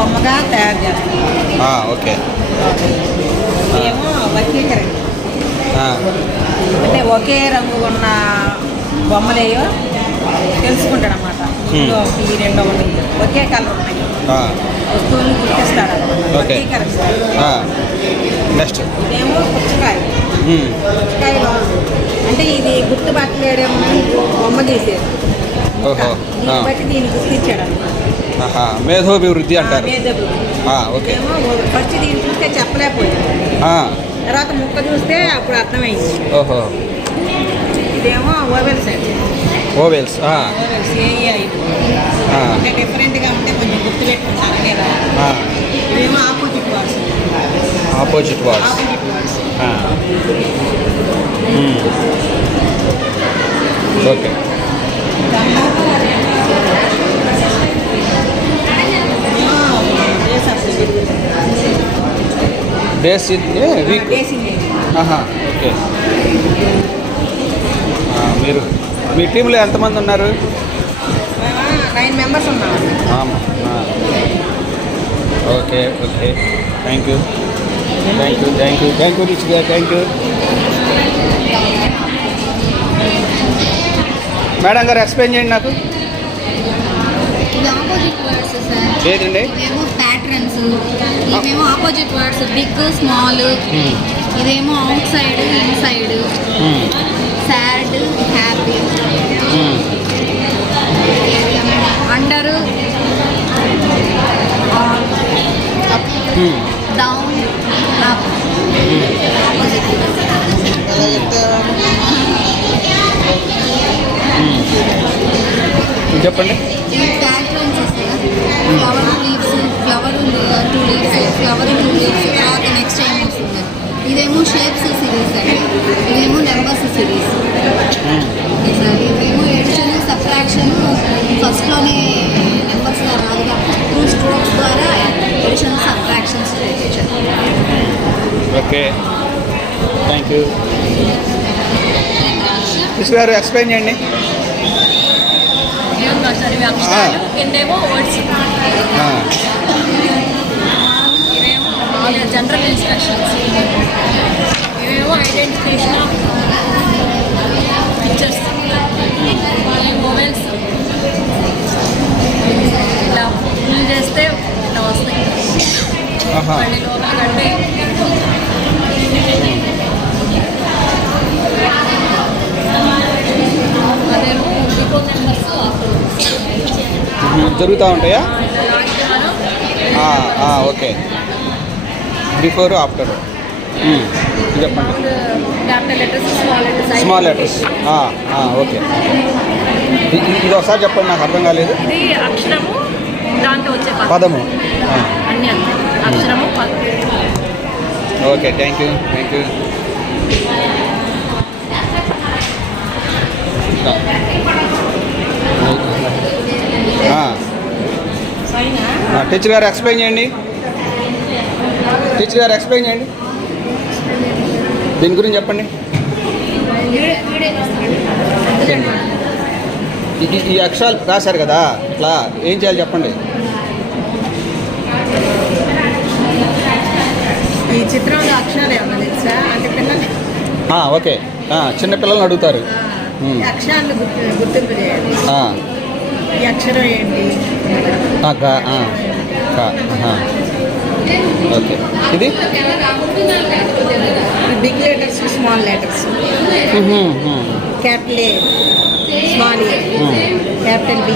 బొమ్మగా తయారు చేస్తాం. ఓకే. ఏమో వర్గీకరణ అంటే ఒకే రంగు ఉన్న బొమ్మలేయో తెలుసుకుంటాడు అనమాట ఒకటి రెండు ఒకటి. ఒకే కలర్ ఉన్నాయి వస్తువులు గుర్తిస్తాడు. నెక్స్ట్. ఇదేమో పుచ్చకాయ. పుచ్చకాయలో అంటే ఇది గుర్తుపట్టలేడేమో బొమ్మ దీన్ని బట్టి దీన్ని గుర్తించాడు అనమాట మేధోభివృద్ధి అంటారు. ఓకే. ఫస్ట్ దీన్ని చూస్తే చెప్పలేకపోయింది తర్వాత ముక్క చూస్తే అప్పుడు అర్థమైంది. ఓహో. ఇదేమో ఓవెల్స్ ఆ, ఓవెల్స్ ఏఈఐ. ఆ, అంటే డిఫరెంట్గా ఉంటే కొంచెం ఆ, ఇదేమో opposite words opposite words. Okay. Days week ఆహా ఓకే. ఆ, మీరు మీ టీంలో ఎంతమంది ఉన్నారు? నైన్ మెంబర్స్ ఉన్నాం. Okay okay. Thank you thank you thank you thank you rich thank you madam గారు ఎక్స్ప్లెయిన్ చేయండి నాకు. ఇది ఆపోజిట్ వర్డ్స్ సార్ ఏదండి ఇవేమో ఆపోజిట్ వర్డ్స్ బిగ్ స్మాల్. ఇదేమో outside inside. Sad happy miss గారు ఎక్స్ప్లెయిన్ చేయండి. వర్డ్స్ జనరల్ ఇన్స్ట్రక్షన్స్ ఇవేమో ఐడెంటిఫికేషన్ ఆఫ్ పిక్చర్స్ మొబైల్స్ ఇలా ఫుల్ చేస్తే ఇట్లా వస్తాయి. మళ్ళీ కంటే అదేమో ఇంకో నెంబర్స్ మ్మ్. జరుగుతూ ఉంటాయా? ఓకే. Before after. చెప్పండి. Small letters okay. ఇది ఒకసారి చెప్పండి నాకు అర్థం కాలేదు. పదము. Okay thank you thank you teacher గారు ఎక్స్ప్లెయిన్ చేయండి. టీచర్ గారు ఎక్స్ప్లెయిన్ చేయండి. దీని గురించి చెప్పండి. ఈ- అక్షరాలు రాశారు కదా ఇట్లా ఏం చేయాలి చెప్పండి. ఈ చిత్రంలో అక్షరాలు ఏమన్నా తెలుసా? అంటే పిల్లలు ఆ, ఓకే. ఆ, చిన్న పిల్లల్ని అడుగుతారు. అక్షరాలు గుర్తింపు చేయాలి. ఈ అక్షరం ఏంటి. ఓకే. ఇది? Big letters small letters. Capital A small A. Capital B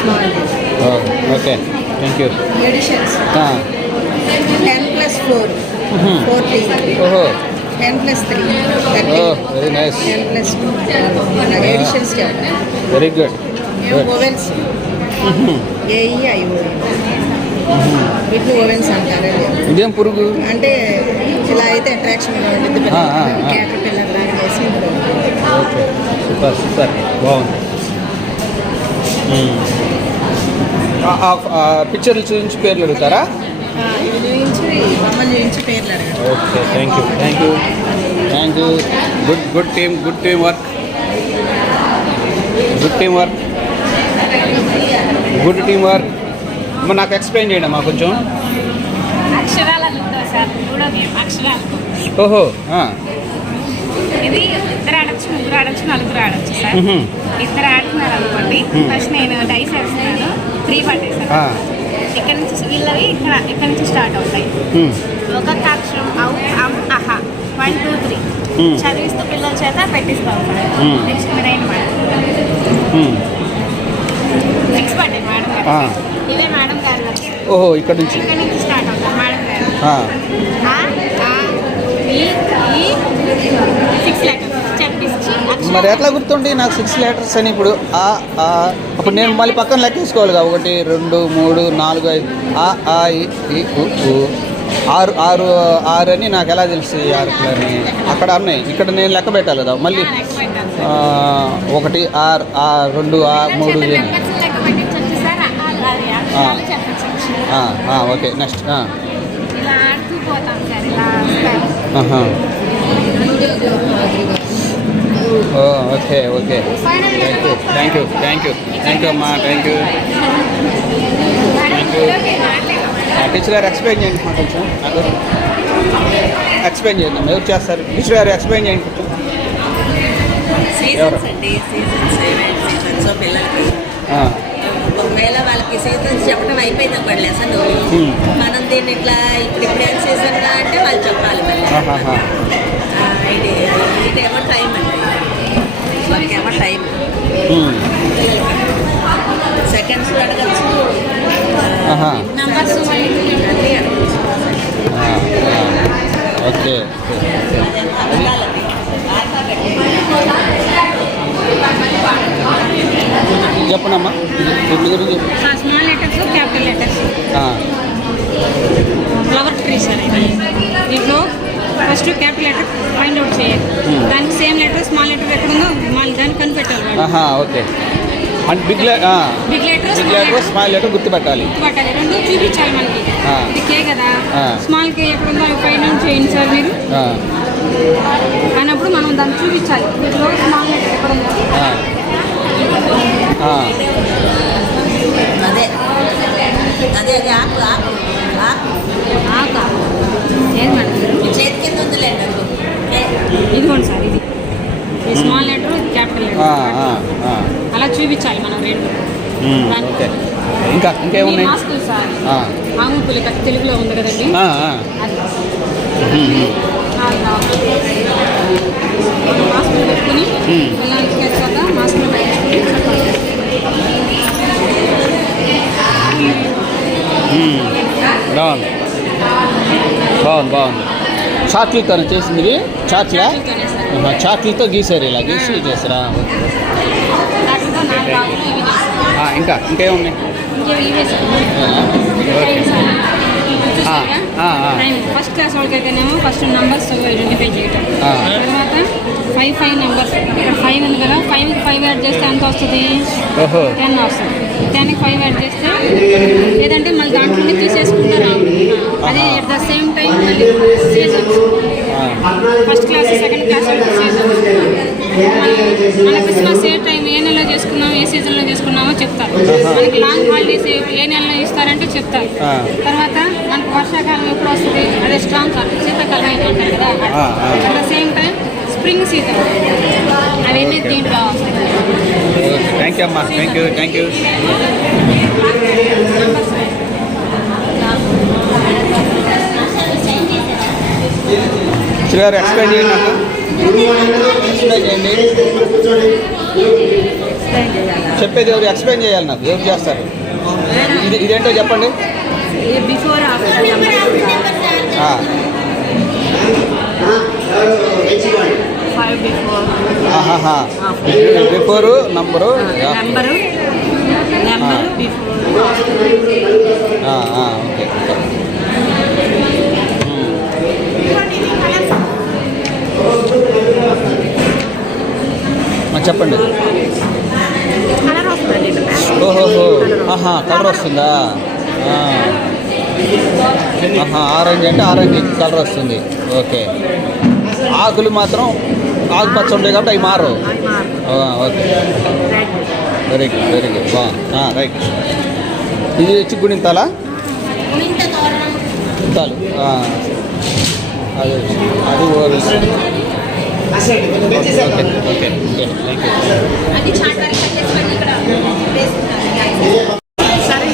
small okay. Thank you. Additions ten plus four. Fourteen ఓహో. Ten plus three. Very nice. Ten plus two. Additions very good. Vowels A E I O వీటిని vowels ఇదేం పురుగు అంటే ఇలా అయితే attraction. క్యాటర్ pillar లాగా చేసి okay super super బాగుంది పిక్చర్లు చూపించి పేర్లు అడుగుతారా? Okay thank you thank you thank you good good team good team work good team work good team work మరి నాకు ఎక్స్ప్లెయిన్ చేయండి అమ్మా కొంచెం ఓహో. ఇది ఇద్దరు ఆడచ్చు ముగ్గురు ఆడచ్చు నలుగురు ఆడచ్చు సార్. ఇద్దరు ఆడుతున్నారు అనుకోండి. ఫస్ట్ నేను డైస్ వేస్తున్నాను త్రీ పట్టేసాను. ఇక్కడ నుంచి వీళ్ళవి ఇక్కడ ఇక్కడ నుంచి స్టార్ట్ అవుతాయి. ఒక్కొక్క అక్షరం ఔ అం అహ వన్ టూ త్రీ. చదివిస్తూ పిల్లల చేత పెట్టిస్తాం మ్మ్. నెక్స్ట్ మీరు అయిన ఓహో ఇక్కడ నుంచి. మరి ఎట్లా గుర్తుండి? నాకు సిక్స్ లెటర్స్ అని ఇప్పుడు ఆ ఆ. అప్పుడు నేను మళ్ళీ పక్కన కదా. ఒకటి రెండు మూడు నాలుగు ఐదు. ఆ ఆ ఈ. ఆరు ఆరు ఆరు అని నాకు ఎలా తెలుస్తుంది ఆరు అని అక్కడ ఉన్నాయి ఇక్కడ నేను లెక్క పెట్టాలి కదా మళ్ళీ. ఒకటి ఆరు ఆ రెండు ఆ మూడు okay next okay okay. Thank you thank you thank you thank you అమ్మా థ్యాంక్ యూ టీచర్ గారు ఎక్స్ప్లెయిన్ చేయండి కొంచెం. ఎక్స్ప్లెయిన్ చేయండి. ఎవరు చేస్తారు? టీచర్ గారు ఎక్స్ప్లెయిన్ చేయండి కొంచెం. ఎవరు? సీజన్స్ అండి సీజన్స్ ఏమేమి సీజన్స్ పిల్లలకి? ఆ, ఒకవేళ వాళ్ళకి సీజన్స్ చెప్పడం అయిపోయింది అనుకోండి లెసన్ Hmm. మనం దీన్ని ఇట్లా ఇప్పుడు ఇప్పుడు ఏం సీజన్ అంటే వాళ్ళు చెప్పాలి మళ్ళీ. ఇది ఇదేమో టైం అండి. వాళ్ళకేమో టైం ఉమ్. సెకండ్స్ అడగచ్చు ఆహా. నంబర్స్ అన్నీ అడగచ్చు ఆ, ఆ. ఓకే. చెప్పనమ్మా. ఇది గురించి. Small letters capital letters. ఆ, ఫ్లవర్ ట్రీ సార్ దీంట్లో first capital letter find out చేయాలి. దానికి సేమ్ లెటర్ స్మాల్ లెటర్ ఎక్కడ ఉందో మళ్ళీ దాన్ని కనిపెట్టాలి ఓకే. అంటే big big letter big letter small letter గుర్తుపెట్టాలి. పట్టాలి రెండు చూపించాలి మనకి. ఇది కే కదా. స్మాల్ కే ఎక్కడ ఉందో పైన చేయండి సార్ మీరు. ఆ, అయినప్పుడు మనం దాన్ని చూపించాలి. దీంట్లో స్మాల్ లెటర్ ఎక్కడ ఉందో ఆ. ఆ, అదే అదే అదే ఆకు ఆకు ఆకు ఆకా మేడం? మీ చేతి కింద ఉందిలేండి. ఏ, ఇదిగోండి సార్ ఇది. స్మాల్ లెటర్ ఇది క్యాపిటల్ లెటర్. అలా చూపించాలి మనం రెండు. ఓకే. ఇంకా ఇంకేమున్నాయి మాస్కులు సార్. ఆ, ఆము పులిక తెలుగులో ఉంది కదండి. మాస్కులు పెట్టుకుని. పిల్లలకి బాగుంది. బాగుంది బాగుంది. చాక్లెట్తో చేసింది ఇవి చాక్లెట్తో గీసారు ఇలా గీసి చేసారా? ఇంకా ఇంకేమున్నాయి ఫస్ట్ క్లాస్ వాళ్ళకైతేనేమో ఫస్ట్ నెంబర్స్ ఐడెంటిఫై చేయటం. ఆ. తర్వాత ఫైవ్ ఫైవ్ నెంబర్స్ ఇక్కడ ఫైవ్ ఉంది కదా ఫైవ్కి ఫైవ్ యాడ్ చేస్తే ఎంత వస్తుంది? టెన్ వస్తుంది. టెన్కి ఫైవ్ యాడ్ చేస్తే లేదంటే మళ్ళీ దాంట్లో తీసేసుకుంటారా అదే ఎట్ ద సేమ్ టైం మళ్ళీ ఫస్ట్ క్లాస్ సెకండ్ క్లాస్ మన క్రిస్మస్ ఏ టైం ఏ నెలలో చేసుకున్నాం ఏ సీజన్లో చేసుకున్నామో చెప్తారు. మనకి లాంగ్ హాలిడేస్ ఏ నెలలో ఇస్తారంటే చెప్తారు. తర్వాత మనకు వర్షాకాలం ఎప్పుడు వస్తుంది? అదే స్ట్రాంగ్ శీతాకాలం అయిపోతుంది కదా. At the same time spring season. అవన్నీ దీంట్లో థ్యాంక్ యూ అమ్మా. థ్యాంక్ యూ థ్యాంక్ యూ గారు ఎక్స్ప్లెయిన్ చేయండి నాకు. చెప్పేది ఎవరు ఎక్స్ప్లెయిన్ చేయాలి నాకు? ఎవరు చేస్తారు? ఇది ఇదేంటో చెప్పండి. బిఫోర్ నెంబరు చెప్పండి. ఓహోహో ఆహా కలర్ వస్తుందా. ఆహా ఆరెంజ్ అంటే ఆరెంజ్ కలర్ వస్తుంది. ఓకే. ఆకులు మాత్రం ఆకుపచ్చ ఉంటాయి కాబట్టి అవి మారు okay. Very good very good right ఇది వచ్చి గుణింతాలా? గుణింతాలు. అదే అది vowels okay okay okay thank you సరే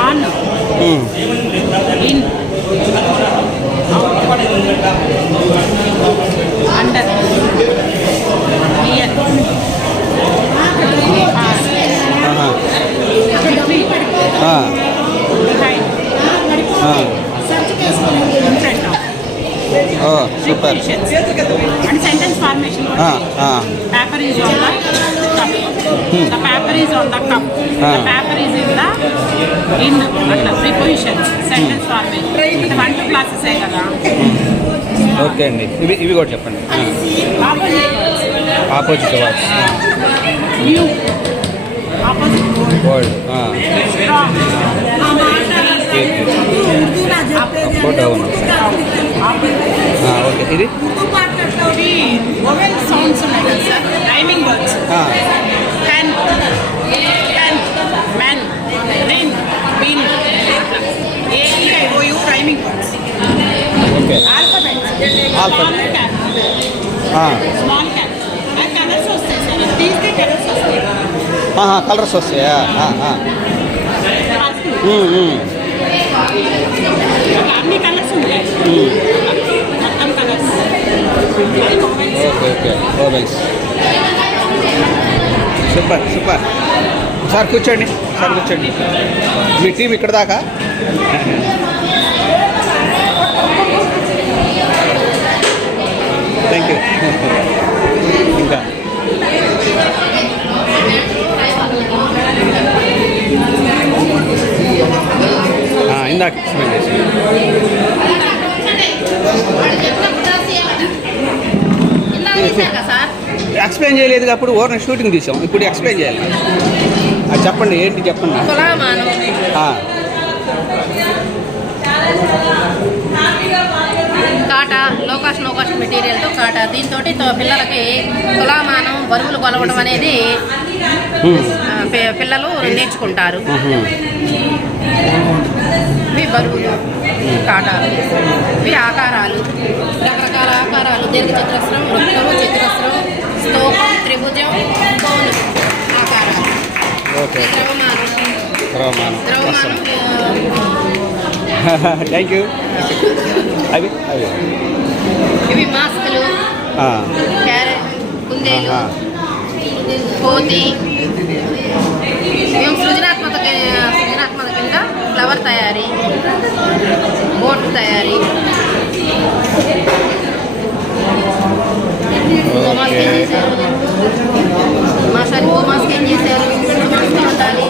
on hmm. In under near ఆహా. ఆ. బిహైండ్ ఆ. In front oh super and sentence formation. Paper is on the cup the paper is on the cup the. Paper is in the in అట్లా preposition sentence formation one two classes కదా. Okay అండి. ఇవి ఇవి కూడా చెప్పండి. Opposite words opposite world strong up down okay ఇది ఇవి vowel sounds ఉన్నాయి కదా సార్ రైమింగ్ వర్డ్స్ ఆ, pen pen men Rin bin A E I O U rhyming words okay alphabet Alphabet. Cap ఆ, స్మాల్ క్యాప్ కలర్స్ వస్తాయి sir తీస్తే colours వస్తాయి ఆహా, కలర్స్ వస్తాయా అన్ని కలర్స్ మొత్తం కలర్స్ ఓకే ఓ ఓవెల్స్ సూపర్ సూపర్. సార్ కూర్చోండి సార్ కూర్చోండి. మీ టీం ఇక్కడ దాకా? థ్యాంక్ యూ ఇంకా ఆ, ఇందాక ఎక్స్ప్లెయిన్ చేసి ఎక్స్ప్లెయిన్ చేయలేదు అప్పుడు ఓర్న షూటింగ్ తీసాం. ఇప్పుడు ఎక్స్ప్లెయిన్ చేయాలి. అది చెప్పండి ఏంటి చెప్పండి? కాటా లోకాష్ లోకాష్ మెటీరియల్తో కాటా. దీంతో పిల్లలకి తులామానం బరువులు కొలవడం అనేది పిల్లలు నేర్చుకుంటారు. ఇవి బరువులు కాటాలు ఇవి ఆకారాలు రకరకాల ఆకారాలు. దీర్ఘ చతురస్రం వృత్తము చతురస్రం స్తూపం త్రిభుజం కోను ఆకారాలు. ద్రవమానం. ద్రవమానం. థ్యాంక్ యూ అవి అవి. ఇవి మాస్కులు క్యారెట్ కుందేలు. కోతి మేము సృజనాత్మక ఫ్లవర్ తయారీ బోట్ తయారీ. గోమాస్కి ఏం చేశారు మా సార్ గోమాస్కి ఏం చేశారు ఉండాలి.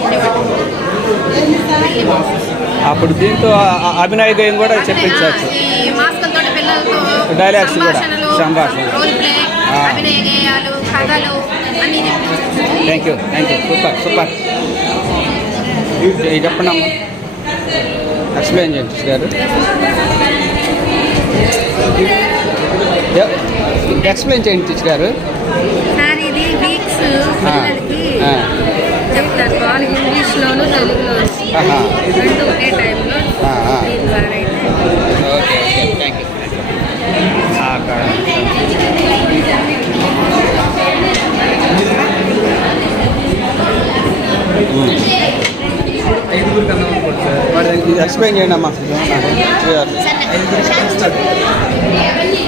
అప్పుడు దీంతో అభినయ గేయం కూడా చెప్పించవచ్చు Dialogues కూడా, సంభాషణ. Thank you thank you super super చెప్పండి అమ్మా ఎక్స్ప్లెయిన్ చేయండి గారు. ఎక్స్ప్లెయిన్ చేయండి టీచర్ గారు. సార్ ఇది వీక్స్ పిల్లలకి ఆ. చెప్తారు. వాళ్ళకి ఇంగ్లీష్లోను. రెండు ఒకే టైంలో ఓకే ఓకే థ్యాంక్ యూ అక్కడ ఎక్స్ప్లెయిన్ చేయండి అమ్మా.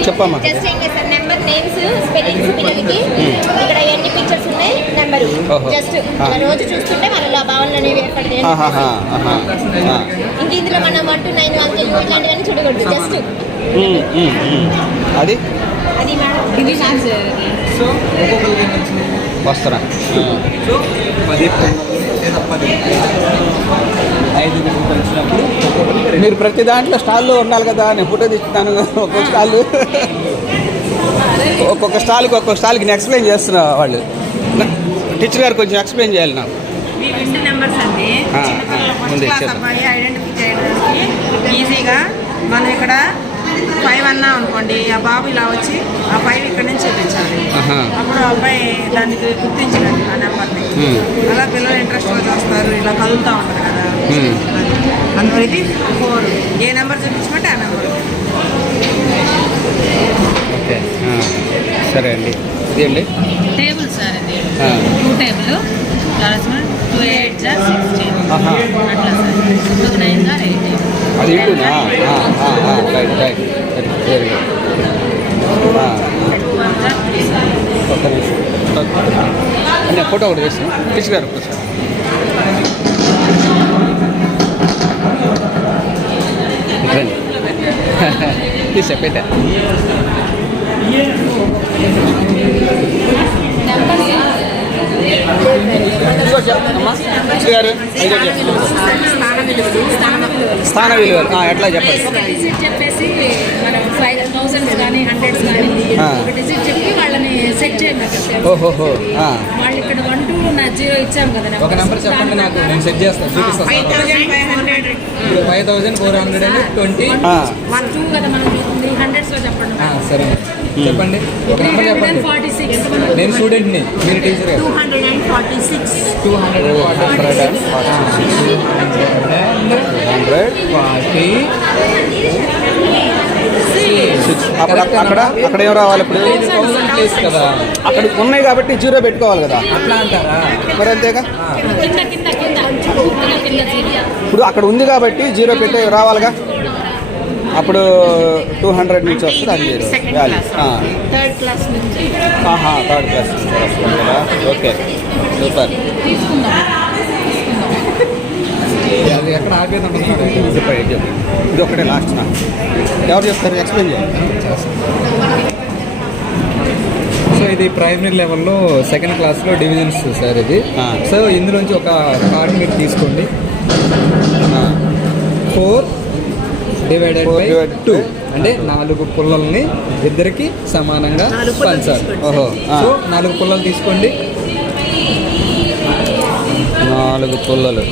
చెప్పమ్మా. జస్ట్ ఏం లేదు సార్ నెంబర్ నేమ్స్ స్పెల్లింగ్స్ పిల్లలకి ఇక్కడ ఎన్ని పిక్చర్స్ ఉన్నాయి? నెంబరు. జస్ట్ రోజు చూస్తుంటే మనలో భావనలు అనేవి ఏర్పడతాయి. ఇంక ఇందులో మనం వన్ టు నైన్ వన్ ఇట్లాంటివన్నీ చూడకూడదు. Just um, um. అది? అది మేడం. వస్తారా మీరు ప్రతి దాంట్లో స్టాల్లో ఉండాలి కదా నేను ఫోటో తీస్తున్నాను ఒక్కొక్క స్టాల్. ఒక్కొక్క స్టాల్కి ఒక్కొక్క స్టాల్కి నేను ఎక్స్ప్లెయిన్ చేస్తున్నా వాళ్ళు. టీచర్ గారు కొంచెం ఎక్స్ప్లెయిన్ చేయాలి నాకు. ఈజీగా మనం ఇక్కడ ఫైవ్ అన్నాం అనుకోండి ఆ బాబు ఇలా వచ్చి ఆ ఫైవ్ ఇక్కడ నుంచి చూపించాలి. అప్పుడు ఆ అబ్బాయి దానికి గుర్తించినట్టు ఆ నెంబర్ని. అలా పిల్లలు ఇంట్రెస్ట్గా చూస్తారు ఇలా కదులుతూ ఉంటారు కదా. అందులో ఇది ఫోర్. ఏ నెంబర్ చూపించమంటే ఆ నెంబర్. ఓకే. ఆ, సరే అండి. ఇదేంటి టేబుల్ సార్ ఇది. ఆ. Two table two eight are sixteen. అట్లా sir. Two nine are eight అది ఇటునా? రైట్ రైట్ ఒక్క నిమిషం ఫోటో ఒకటి వేసి తీసుకురారు గారు ఒకసారి. రండి. తీసా పెట్టారు స్థాన విలువలు ఎట్లా చెప్పండి? చెప్పేసి మనం ఫైవ్ థౌసండ్స్ కానీ హండ్రెడ్స్ కానీ ఆ. ఒక డిజిట్ చెప్పి వాళ్ళని సెట్ చేయండి అక్కడ సార్. ఓహోహో ఆ, వాళ్ళు ఇక్కడ వన్ టూ నా జీరో ఇచ్చాం కదా ఒక నెంబర్ చెప్పండి నాకు నేను సెట్ చేస్తాను చూపిస్తాను five thousand five hundred five thousand four hundred and twenty two కదా మనం చెప్పండి. సరే. చెప్పండి. నేను స్టూడెంట్ని. మీరు teacher two hundred and forty six. Two hundred hundred forty అప్పుడు అక్కడ అక్కడ ఏం రావాలి ఇప్పుడు? అక్కడ ఉన్నాయి కాబట్టి జీరో పెట్టుకోవాలి కదా. అట్లా అంటారా? మరి అంతేగా? కింద కింద కింద. కింద కింద జీరో ఇప్పుడు అక్కడ ఉంది కాబట్టి జీరో పెట్టి రావాలిగా? అప్పుడు టూ హండ్రెడ్ నుంచి వస్తుంది అది. ఆ. థర్డ్ క్లాస్ నుంచి ఆహా థర్డ్ క్లాస్ నుంచి వస్తుంది కదా? ఓకే సూపర్ అది ఎక్కడ అనుకుంటున్నాడు చెప్పండి చెప్పండి ఇది ఒకటే లాస్ట్ నా. ఎవరు చెప్తారు? ఎక్స్ప్లెయిన్ చేయండి సో ఇది ప్రైమరీ లెవెల్లో సెకండ్ క్లాస్లో డివిజన్స్ సార్ ఇది. ఆ. సో ఇందులోంచి ఒక కార్డ్ మీరు తీసుకోండి. ఫోర్ డివైడెడ్ బై టూ అంటే నాలుగు పుల్లల్ని ఇద్దరికి సమానంగా పంచాలి. తీసుకోండి. ఓహో. సో నాలుగు పుల్లలు తీసుకోండి. నాలుగు పుల్లలు.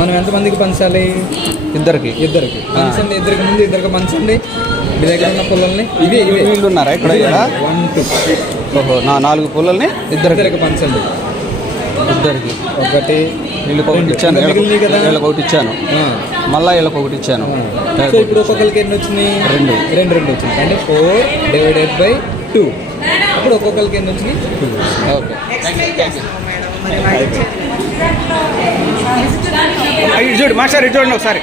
మనం ఎంతమందికి పంచాలి? ఇద్దరికి. ఇద్దరికి. పంచండి ఇద్దరికి ముందు ఇద్దరికి పంచండి. మీ దగ్గర ఉన్న పుల్లల్ని ఇవి ఇవి వీళ్ళు ఉన్నారా ఇక్కడ? వన్ టూ ఓహో నా నాలుగు పుల్లల్ని ఇద్దరికి. ఇద్దరికి పంచండి. ఇద్దరికి. ఒకటి వీళ్ళకి ఒకటి ఇచ్చాను? వీళ్ళకి ఒకటి ఇచ్చాను. మళ్ళా వీళ్ళకి ఒకటి ఇచ్చాను. సో ఇప్పుడు ఒక్కొక్కరికి ఎన్ని వచ్చినాయి? రెండు. రెండు రెండు వచ్చినాయి. అంటే ఫోర్ డివైడెడ్ బై టూ ఇప్పుడు ఒక్కొక్కరికి ఎన్ని వచ్చినాయి? టూ ఓకే చూడు మాస్టర్ ఇటు చూడండి ఒకసారి.